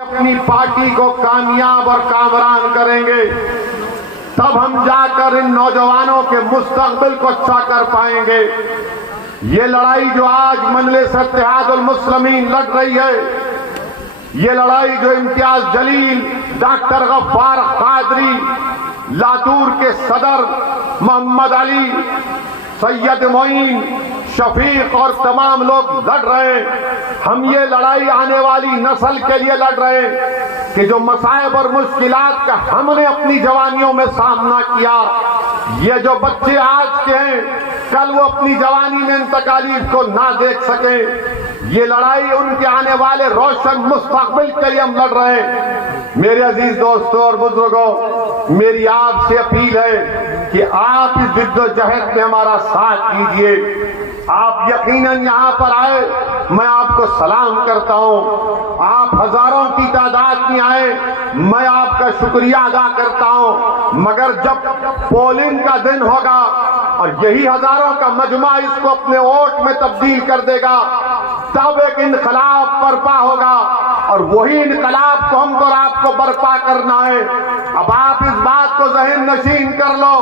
अपनी पार्टी को कामयाब और कामरान करेंगे, तब हम जाकर इन नौजवानों के मुस्तकबिल को अच्छा कर पाएंगे। ये लड़ाई जो आज मजलिस इत्तेहादुल मुस्लिमीन लड़ रही है, ये लड़ाई जो इम्तियाज जलील, डॉक्टर गफ्फार कादरी, लातूर के सदर मोहम्मद अली, सैयद मोइन, शफीक और तमाम लोग लड़ रहे हैं, हम ये लड़ाई आने वाली नस्ल के लिए लड़ रहे हैं कि जो मसाइब और मुश्किलात का हमने अपनी जवानियों में सामना किया, ये जो बच्चे आज के हैं कल वो अपनी जवानी में इन तकालीफ को ना देख सके। ये लड़ाई उनके आने वाले रोशन मुस्तकबिल के लिए हम लड़ रहे हैं। मेरे अजीज दोस्तों और बुजुर्गों, मेरी आपसे अपील है कि आप इस जिद्दोजहद में हमारा साथ कीजिए। आप यकीनन यहाँ पर आए, मैं आपको सलाम करता हूँ। आप हजारों की तादाद में आए, मैं आपका शुक्रिया अदा करता हूँ। मगर जब पोलिंग का दिन होगा और यही हजारों का मजमा इसको अपने वोट में तब्दील कर देगा, तब एक इनकलाब बर्पा होगा और वही इनकलाब को हमको और आपको बर्पा करना है। अब आप इस बात को ज़हन नशीन कर लो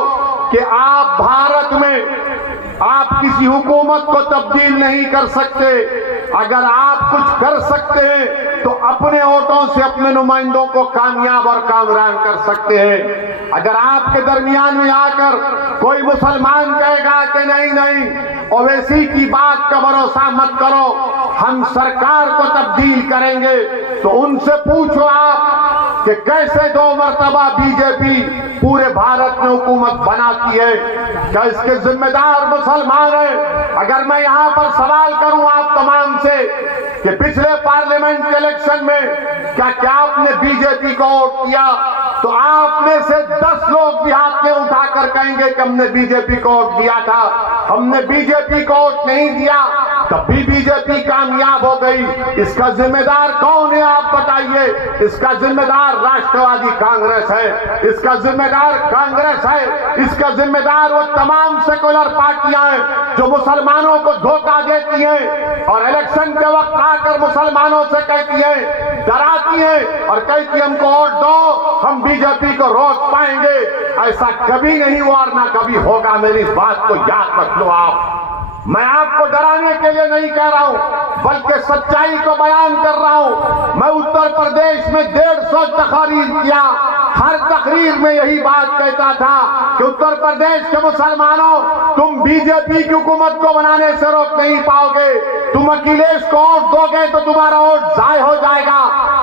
कि आप भारत में आप किसी हुकूमत को तब्दील नहीं कर सकते। अगर आप कुछ कर सकते हैं तो अपने वोटों से अपने नुमाइंदों को कामयाब और कामरान कर सकते हैं। अगर आपके दरमियान में आकर कोई मुसलमान कहेगा कि नहीं नहीं ओवैसी की बात का भरोसा मत करो, हम सरकार को तब्दील करेंगे, तो उनसे पूछो आप कि कैसे 2 मरतबा बीजेपी पूरे भारत में हुकूमत बनाती है। क्या इसके जिम्मेदार मुसलमान हैं? अगर मैं यहाँ पर सवाल करूं आप तमाम से कि पिछले पार्लियामेंट के इलेक्शन में क्या आपने बीजेपी को वोट किया, तो आप में से 10 लोग भी हाथ में उठाकर कहेंगे कि हमने बीजेपी को वोट दिया था। हमने बीजेपी को वोट नहीं दिया, तब भी बीजेपी कामयाब हो गई। इसका जिम्मेदार कौन है आप बताइए? इसका जिम्मेदार राष्ट्रवादी कांग्रेस है, इसका जिम्मेदार कांग्रेस है, इसका जिम्मेदार वो तमाम सेकुलर पार्टियां हैं जो मुसलमानों को धोखा देती हैं और इलेक्शन के वक्त आकर मुसलमानों से कहती हैं, डराती हैं और कहती हमको वोट दो, हम बीजेपी को रोक पाएंगे। ऐसा कभी नहीं हुआ और ना कभी होगा। मेरी इस बात को याद रख लो आप। मैं आपको डराने के लिए नहीं कह रहा हूं, बल्कि सच्चाई को बयान कर रहा हूं। मैं उत्तर प्रदेश में 150 तकरीर किया, हर तकरीर में यही बात कहता था कि उत्तर प्रदेश के मुसलमानों, तुम बीजेपी की हुकूमत को बनाने से रोक नहीं पाओगे। तुम अखिलेश को वोट दोगे तो तुम्हारा वोट जाय हो जाएगा।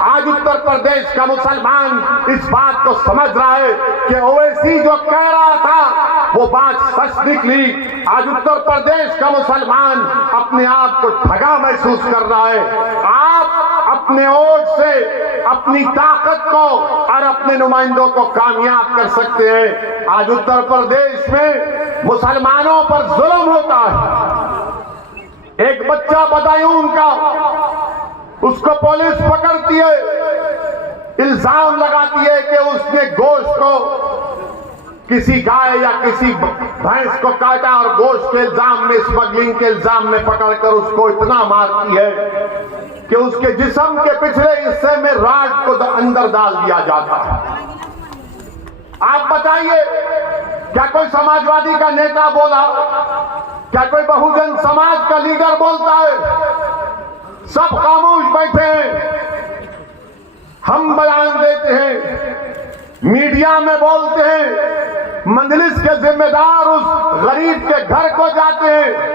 आज उत्तर प्रदेश का मुसलमान इस बात को समझ रहा है कि ओवैसी जो कह रहा था वो बात सच निकली। आज उत्तर प्रदेश का मुसलमान अपने आप को ठगा महसूस कर रहा है। आप अपने वोट से अपनी ताकत को और अपने नुमाइंदों को कामयाब कर सकते हैं। आज उत्तर प्रदेश में मुसलमानों पर जुल्म होता है। एक बच्चा बदायूं का, उसको पुलिस पकड़ती है, इल्जाम लगाती है कि उसने गोश्त को किसी गाय या किसी भैंस को काटा और गोश्त के इल्जाम में, स्मगलिंग के इल्जाम में पकड़कर उसको इतना मारती है कि उसके जिस्म के पिछले हिस्से में राड को अंदर डाल दिया जाता है। आप बताइए, क्या कोई समाजवादी का नेता बोला? क्या कोई बहुजन समाज का लीडर बोलता है? सब खामोश बैठे हैं। हम बयान देते हैं, मीडिया में बोलते हैं, मजलिस के जिम्मेदार उस गरीब के घर को जाते हैं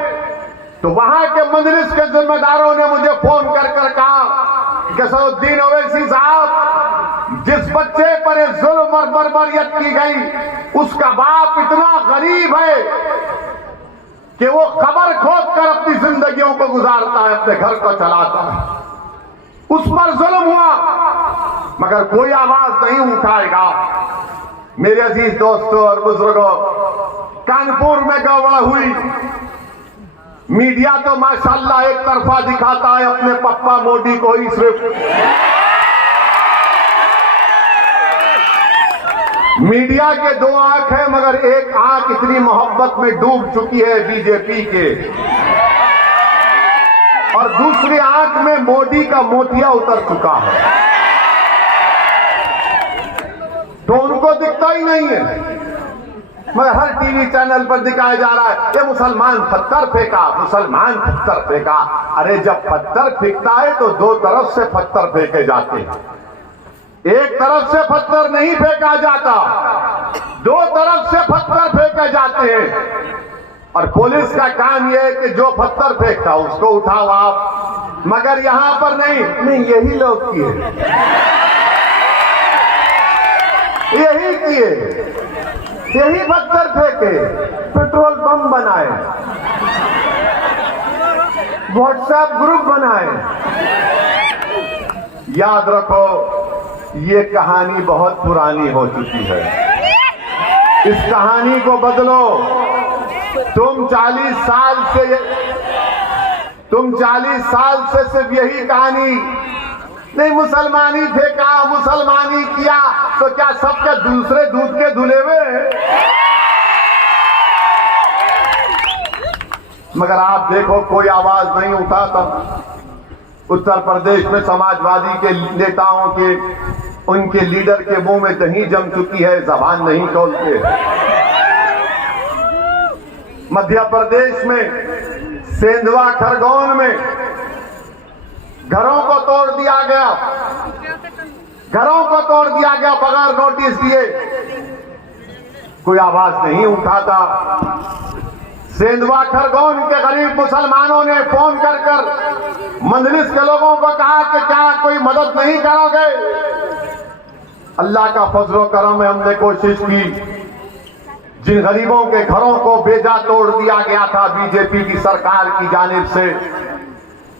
तो वहां के मजलिस के जिम्मेदारों ने मुझे फोन कर कहा कि सऊद्दीन ओवैसी साहब, जिस बच्चे पर ये जुल्म और बर्बरियत की गई, उसका बाप इतना गरीब है कि वो कब्र खोद कर अपनी जिंदगियों को गुजारता है, अपने घर को चलाता है। उस पर जुल्म हुआ मगर कोई आवाज नहीं उठाएगा। मेरे अजीज दोस्तों और बुजुर्गों, कानपुर में गड़बड़ हुई। मीडिया तो माशाल्लाह एक तरफा दिखाता है अपने पप्पा मोदी को ही सिर्फ। मीडिया के 2 आंख है मगर एक आंख इतनी मोहब्बत में डूब चुकी है बीजेपी के, और दूसरी आंख में मोदी का मोतिया उतर चुका है। दिखता ही नहीं है, मगर हर टीवी चैनल पर दिखाया जा रहा है ये मुसलमान पत्थर फेंका, मुसलमान पत्थर फेंका। अरे जब पत्थर फेंकता है तो दो तरफ से पत्थर फेंके जाते हैं, एक तरफ से पत्थर नहीं फेंका जाता, दो तरफ से पत्थर फेंके जाते हैं। और पुलिस का काम यह है कि जो पत्थर फेंकता उसको उठाओ आप, मगर यहां पर नहीं, यही लोग किए, यही किए, यही पत्थर फेंके, पेट्रोल पंप बनाए, व्हाट्सएप ग्रुप बनाए। याद रखो ये कहानी बहुत पुरानी हो चुकी है, इस कहानी को बदलो। तुम 40 साल से सिर्फ यही कहानी, नहीं मुसलमानी फेंका, मुसलमानी किया, तो क्या सबके दूसरे दूध के धुले हुए? मगर आप देखो कोई आवाज नहीं उठाता। उत्तर प्रदेश में समाजवादी के नेताओं के, उनके लीडर के मुंह में दही जम चुकी है, जबान नहीं खोलते। मध्य प्रदेश में सेंधवा खरगोन में घरों को तोड़ दिया गया, घरों को तोड़ दिया गया बगैर नोटिस दिए, कोई आवाज नहीं उठाता। सेंधवा खरगोन के गरीब मुसलमानों ने फोन कर मंजलिस के लोगों को कहा कि क्या कोई मदद नहीं करोगे? अल्लाह का फजलो करम है, हमने कोशिश की। जिन गरीबों के घरों को बेजा तोड़ दिया गया था बीजेपी की सरकार की जानिब से,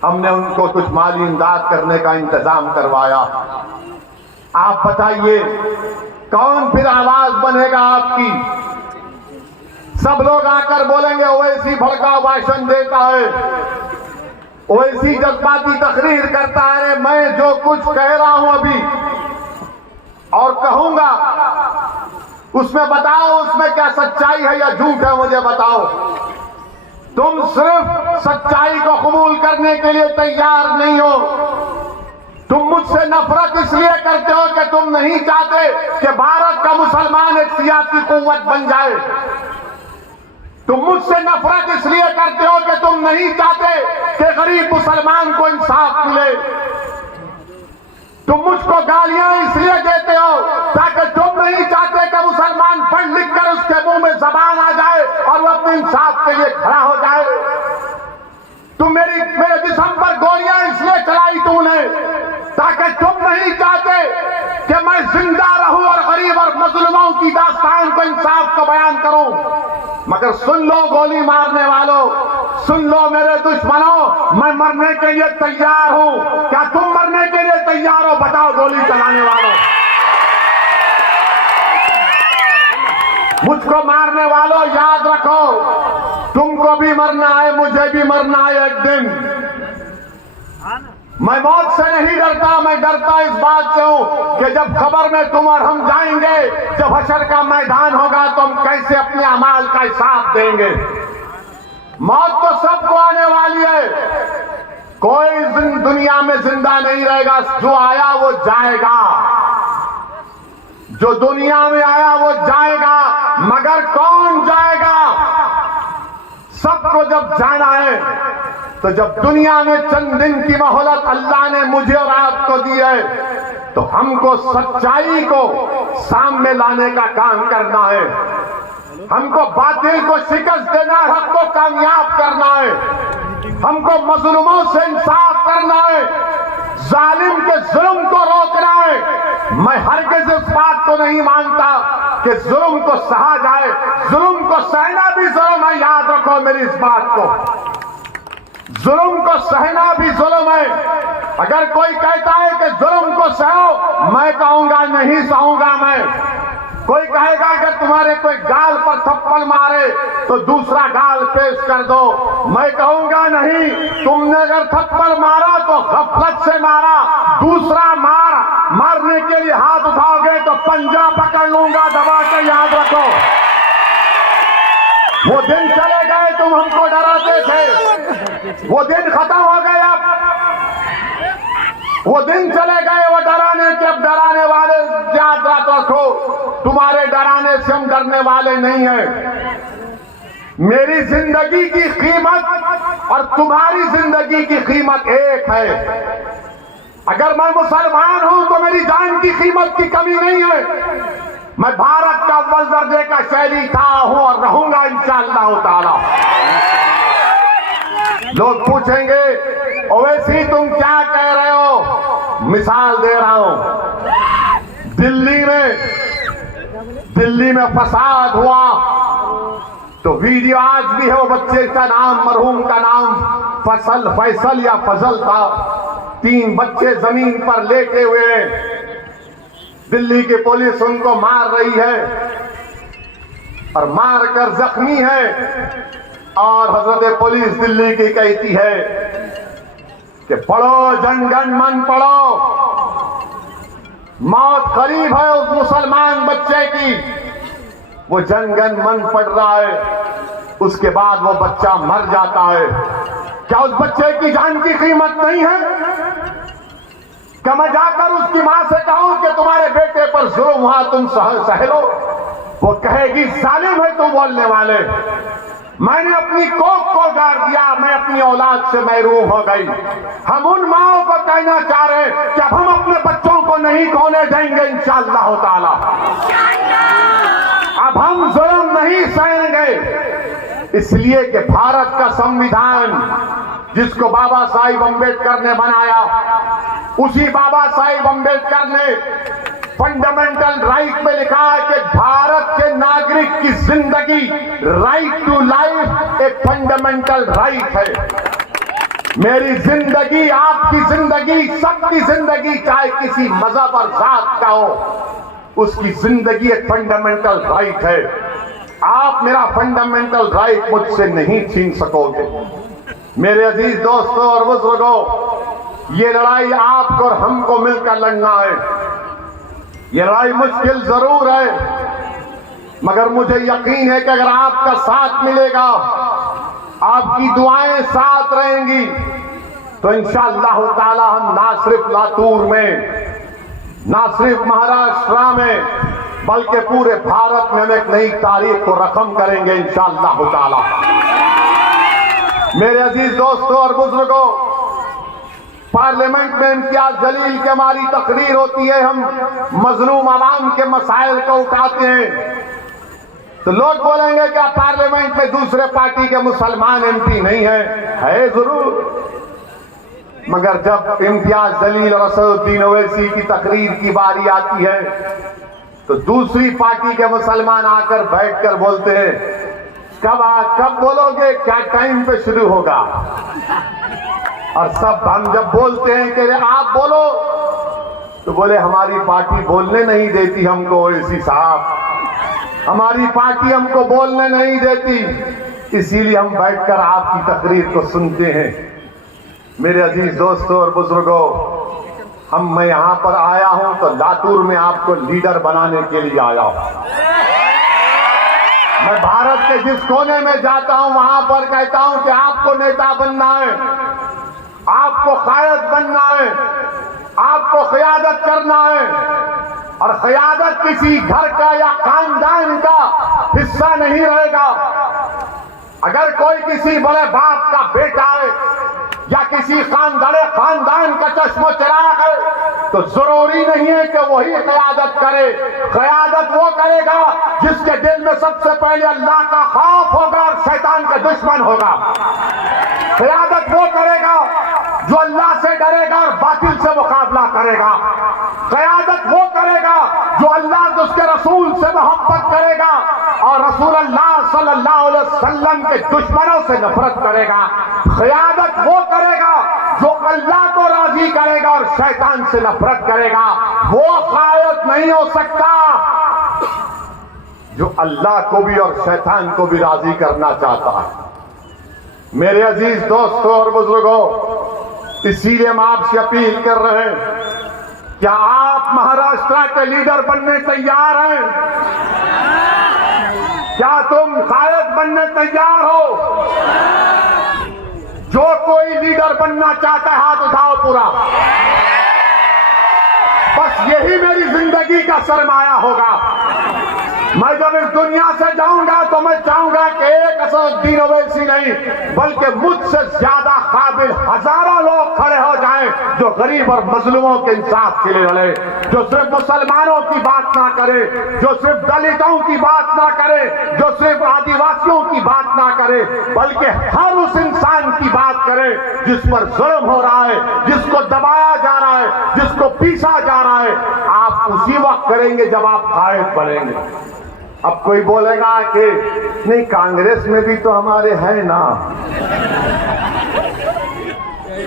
हमने उनको कुछ माली इमदाद करने का इंतजाम करवाया। आप बताइए कौन फिर आवाज बनेगा आपकी? सब लोग आकर बोलेंगे ओवैसी भड़का भाषण देता है, ओवैसी जज्बाती तकरीर करता है। अरे मैं जो कुछ कह रहा हूं अभी और कहूंगा उसमें बताओ, उसमें क्या सच्चाई है या झूठ है, मुझे बताओ। तुम सिर्फ सच्चाई को कबूल करने के लिए तैयार नहीं हो। तुम मुझसे नफरत इसलिए करते हो कि तुम नहीं चाहते कि भारत का मुसलमान एक सियासी कुव्वत बन जाए। तुम मुझसे नफरत इसलिए करते हो कि तुम नहीं चाहते कि गरीब मुसलमान को इंसाफ मिले। तुम मुझको गालियां इसलिए देते हो ताकि तुम नहीं चाहते कि मुसलमान पढ़ लिख कर उसके मुंह में जबान आ जाए और वो अपने इंसाफ के लिए खड़ा हो जाए। तुम मेरे जिस्म पर गोलियां इसलिए चलाई तूने ताकि तुम नहीं चाहते कि मैं जिंदा रहूं और गरीब और मजलूमों की दास्तान को, इंसाफ को बयान करूं। मगर सुन लो गोली मारने वालों, सुन लो मेरे दुश्मनों, मैं मरने के लिए तैयार हूं। क्या तुम मरने के लिए तैयार हो? बताओ गोली चलाने वालों। मुझको मारने वालों याद रखो, तुमको भी मरना है, मुझे भी मरना है एक दिन। मैं मौत से नहीं डरता, मैं डरता इस बात से हूं कि जब खबर में तुम और हम जाएंगे, जब हशर का मैदान होगा तो हम कैसे अपने अमाल का हिसाब देंगे। मौत तो सबको आने वाली है, कोई दुनिया में जिंदा नहीं रहेगा। जो आया वो जाएगा, जो दुनिया में आया वो जाएगा, मगर कौन जाएगा? सबको जब जाना है तो जब दुनिया में चंद दिन की मोहलत अल्लाह ने मुझे और आपको दी है, तो हमको सच्चाई को सामने लाने का काम करना है। हमको बातिल को शिकस्त देना है, हक को कामयाब करना है। हमको मजलूमों से इंसाफ करना है, जालिम के जुल्म को रोकना है। मैं हरगिज़ इस बात को नहीं मानता कि जुल्म को सहा जाए, जुल्म को सहना भी जुल्म है। याद रखो मेरी इस बात को, जुल्म को सहना भी जुल्म है। अगर कोई कहता है कि जुल्म को सहो, मैं कहूंगा नहीं सहूंगा मैं। कोई कहेगा कि तुम्हारे कोई गाल पर थप्पड़ मारे तो दूसरा गाल पेश कर दो, मैं कहूंगा नहीं, तुमने अगर थप्पड़ मारा तो गफलत से मारा, दूसरा मारने के लिए हाथ उठाओगे तो पंजा पकड़ लूंगा दबा के। याद रखो वो दिन चले गए तुम हमको डराते थे, वो दिन खत्म हो गए। अब वो दिन चले गए वो डराने के, अब डराने वाले याद रखो तुम्हारे डराने से हम डरने वाले नहीं हैं। मेरी जिंदगी की कीमत और तुम्हारी जिंदगी की कीमत एक है। अगर मैं मुसलमान हूं तो मेरी जान की कीमत की कमी नहीं है। मैं भारत का अव्वल दर्जे का शहरी था, हूं और रहूंगा इंशाअल्लाह ताला। लोग पूछेंगे ओवैसी तुम क्या कह रहे हो? मिसाल दे रहा हूं। दिल्ली में फसाद हुआ तो वीडियो आज भी है। वो बच्चे का नाम, मरहूम का नाम फैसल या फजल था। 3 बच्चे जमीन पर लेटे हुए हैं। दिल्ली की पुलिस उनको मार रही है और मारकर जख्मी है। और हजरत पुलिस दिल्ली की कहती है कि पढ़ो जन गण मन पढ़ो। मौत करीब है उस मुसलमान बच्चे की। वो जन गण मन पढ़ रहा है, उसके बाद वो बच्चा मर जाता है। क्या उस बच्चे की जान की कीमत नहीं है? क्या मैं जाकर उसकी मां से कहूं कि तुम्हारे बेटे पर जुल्म हुआ, तुम सह लो? वो कहेगी जालिम है तुम बोलने वाले। मैंने अपनी कोख को गाड़ दिया, मैं अपनी औलाद से महरूम हो गई। हम उन माओं को कहना चाह रहे कि अब हम अपने बच्चों को नहीं खोने देंगे इंशाअल्लाह ताला। अब हम जुल्म नहीं सहेंगे। इसलिए कि भारत का संविधान जिसको बाबा साहिब अम्बेडकर ने बनाया, उसी बाबा साहिब अम्बेडकर ने फंडामेंटल राइट में लिखा है कि भारत के नागरिक की जिंदगी, राइट टू लाइफ एक फंडामेंटल राइट है। मेरी जिंदगी, आपकी जिंदगी, सबकी जिंदगी, चाहे किसी मजहब और जात का हो, उसकी जिंदगी एक फंडामेंटल राइट है। आप मेरा फंडामेंटल राइट मुझसे नहीं छीन सकोगे। मेरे अजीज दोस्तों और बुजुर्गों, ये लड़ाई आपको और हमको मिलकर लड़ना है। ये लड़ाई मुश्किल जरूर है, मगर मुझे यकीन है कि अगर आपका साथ मिलेगा, आपकी दुआएं साथ रहेंगी, तो इंशाअल्लाह ताला हम ना सिर्फ लातूर में, ना सिर्फ महाराष्ट्र में, बल्कि पूरे भारत में हम एक नई तारीख को रकम करेंगे इंशाअल्लाह ताला। मेरे अजीज दोस्तों और बुजुर्गों, पार्लियामेंट में इम्तियाज जलील की हमारी तकरीर होती है, हम मजलूम आवाम के मसाइल को उठाते हैं, तो लोग बोलेंगे कि पार्लियामेंट में दूसरे पार्टी के मुसलमान एमपी नहीं है जरूर। मगर जब इम्तियाज जलील और असदुद्दीन ओवैसी की तकरीर की बारी आती है, तो दूसरी पार्टी के मुसलमान आकर बैठकर बोलते हैं कब बोलोगे, क्या टाइम पे शुरू होगा? और सब हम जब बोलते हैं कि आप बोलो, तो बोले हमारी पार्टी बोलने नहीं देती हमको ओवैसी साहब, हमारी पार्टी हमको बोलने नहीं देती, इसीलिए हम बैठकर आपकी तकरीर को सुनते हैं। मेरे अजीज दोस्तों और बुजुर्गों, मैं यहां पर आया हूं तो लातूर में आपको लीडर बनाने के लिए आया हूं। मैं भारत के जिस कोने में जाता हूं वहां पर कहता हूं कि आपको नेता बनना है, आपको कायद बनना है, आपको क़यादत करना है। और क़यादत किसी घर का या खानदान का हिस्सा नहीं रहेगा। अगर कोई किसी बड़े बाप का बेटा है या किसी खानदान का चश्मो चिराग है, तो जरूरी नहीं है कि वही क़यादत करे। क़यादत वो करेगा जिसके दिल में सबसे पहले अल्लाह का खौफ होगा और शैतान का दुश्मन होगा। क़यादत वो करेगा जो अल्लाह से डरेगा और बातिल से मुकाबला करेगा। क़यादत वो करेगा जो अल्लाह और उसके रसूल से मोहब्बत करेगा और रसूल अल्लाह सल्लल्लाहु अलैहि वसल्लम के दुश्मनों से नफरत करेगा। क़यादत वो करेगा जो अल्लाह को राजी करेगा और शैतान से नफरत करेगा। वो क़यादत नहीं हो सकता जो अल्लाह को भी और शैतान को भी राजी करना चाहता है। मेरे अजीज दोस्तों और बुजुर्गों, इसीलिए हम आपसे अपील कर रहे हैं, क्या आप महाराष्ट्र के लीडर बनने तैयार हैं? क्या तुम कायद बनने तैयार हो? जो कोई लीडर बनना चाहता है हाथ उठाओ पूरा। बस यही मेरी जिंदगी जिंदगी का सरमाया होगा। मैं जब इस दुनिया से जाऊंगा तो मैं चाहूंगा कि एक असदुद्दीन ओवैसी नहीं बल्कि मुझसे ज्यादा काबिल हजारों लोग खड़े हो जाएं जो गरीब और मजलूमों के इंसाफ के लिए लड़े, जो सिर्फ मुसलमानों की बात ना करे, जो सिर्फ दलितों की बात ना करे, जो सिर्फ आदिवासियों की बात ना करे, बल्कि हर उस इंसान की बात करे जिस पर जुल्म हो रहा है, जिसको दबाया जा रहा है, जिसको पीसा जा रहा है। आप उसी वक्त करेंगे जब आप कायद बनेंगे। अब कोई बोलेगा कि नहीं, कांग्रेस में भी तो हमारे हैं ना,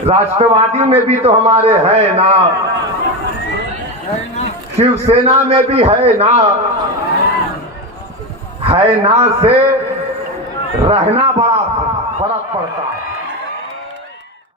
राष्ट्रवादी में भी तो हमारे हैं ना, शिवसेना में भी है ना से रहना बड़ा फर्क पड़ता है।